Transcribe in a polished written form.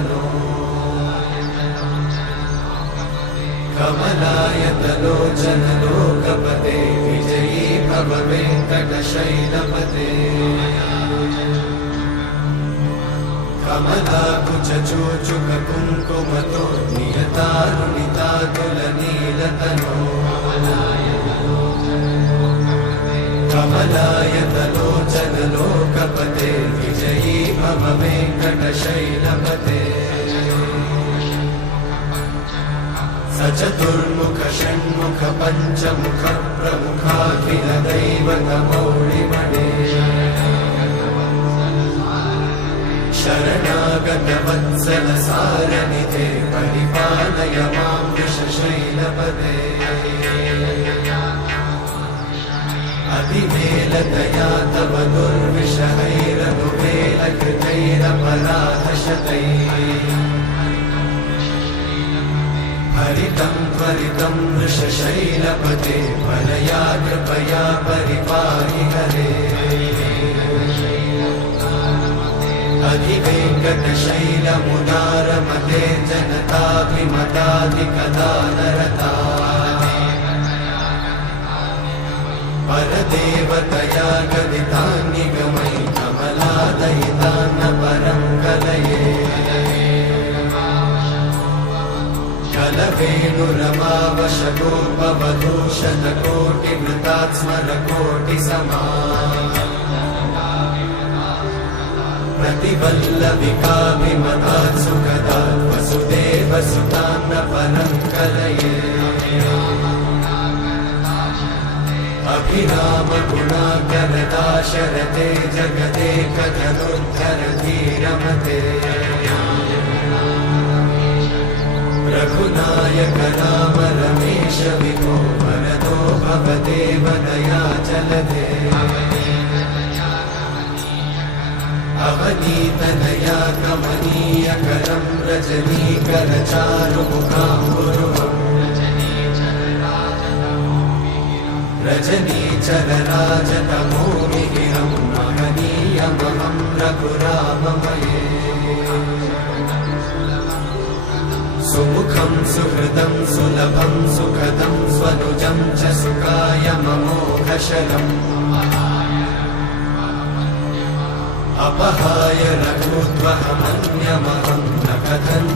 तनो कमलायतलोचन लोकपते विजयी भव वेङ्कटशैलपते कमलाकुचूचुक कुङ्कुमतो नियतारुणितातुलनीलतनो कमलायतलोचन लोकपते विजयी भव वेङ्कटशैलपते सचतुर्मुख षण्मुख पञ्चमुख प्रमुखाखिल दैवतमौलिमणे शरणागत वत्सल सारनिधे परिपालय मां वृषशैलपते अतिवेलतया तव दुर्विषहैरनुवेलकृतैरपराधशतैः हरितं त्वरितं वृषशैलपते परया कृपया परिपाहि हरे अधिवेङ्कटशैलमुदारमते जनताभिमताधिकदानरता परदेवतया गदितान्निगमै कमलादयितान्न परं कलये कलवेणुरमावशगोपवधूशतकोटिवृतात् स्मरकोटिसमा प्रतिवल्लविकाभिमतात् सुखदात् वसुदेवसुतान्न परं कलये अभिरामगुणाकरदाशरथे जगदेकजनोद्धरधीरमते रघुनायक राम रमेश विभो वरदो भवदेव दयाचलधे अवनीतनया कमनीयकरं रजनीकरचारुमुखाम्बुरुहम् रजनीचरराजतमोमिहिरं महनीयमहं रघुराममये सुमुखं सुहृदं सुलभं सुखदं स्वनुजं च सुखाय ममोघशरम् अपहाय रघुत्वहमन्यमहं न कथञ्चित्